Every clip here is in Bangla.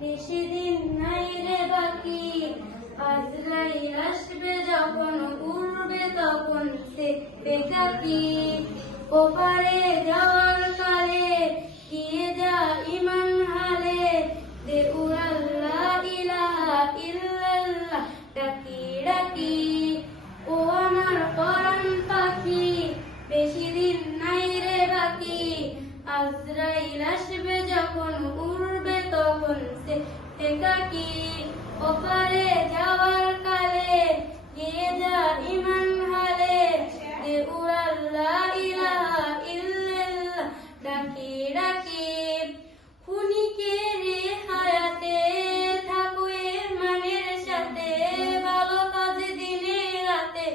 বেশি দিন নাই রে বাকি, আজরাইল আসবে যখন উড়বে তখন সে বেকাকি। ওপারে যাওয়ার কালে গিয়ে যা ইমান হালে, দে উড়াল লা ইলাহা ইল্লাল্লাহ ডাকি ডাকি। ও আমার পরাণ পাখি, বেশি দিন নাই রে বাকি, আজরাইল আসবে যখন উড়বে তখন সে একাকী। ওপারে যাওয়ার কালে গিয়ে যা ইমান হালে, দে উড়াল লা ইলাহা ইল্লাল্লাহ ডাকি ডাকি। খুনিকে রে হায়াতে থাকো মানের সাথে, ভালো কাজে দিনে রাতে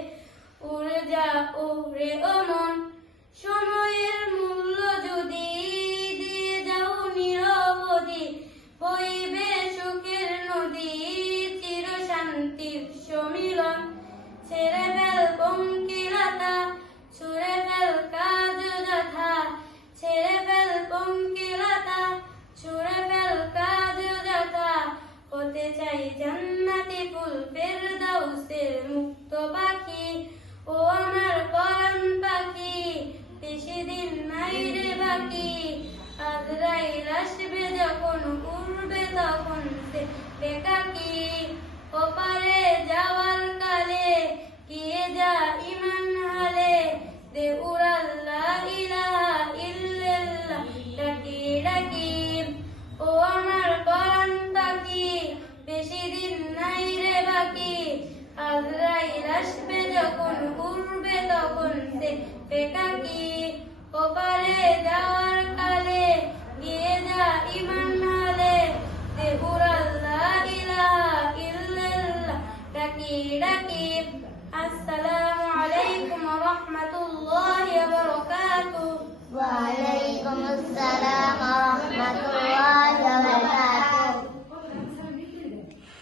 উড়ে যা ওরে ও মন। সময়ের মূল্য যদি দিয়ে যাও নিরবধি, হইবে সুখের নদী চির শান্তির সম্মিলন। ছেড়ে ফেল পঙ্কিলতা, ছুড়ে ফেল কাজ যথা, ছেড়ে ফেল পঙ্কিলতা, ছুড়ে ফেল কাজ যথা। হতে চাই জান্নাতি ফুল ফেরদাউসের মুক্ত পাখি। ও আমার পরাণ পাখি, বেশি দিন নাই রে বাকি, আজরাইল আসবে যখন উড়বে তখন সে বেকাকি। ওপারে যাওয়ার কালে গিয়ে যা ইমান হালে, দে উড়াল লা ইলাহা ইল্লাল্লাহ ডাকি ডাকি। ও আমার পরাণ পাখি, বেশি দিন নাই রে বাকি, আজরাইল আসবে যখন উড়বে তখন সে বেকাকি। ওপারে যাওয়ার কালে গিয়ে যা ইমান হালে, দে উড়াল লা ইলাহা ইল্লাল্লাহ ডাকি ডাকি। আসসালামু আলাইকুম ওয়া রাহমাতুল্লাহি ওয়া বারাকাতুহু। ওয়া আলাইকুম আসসালাম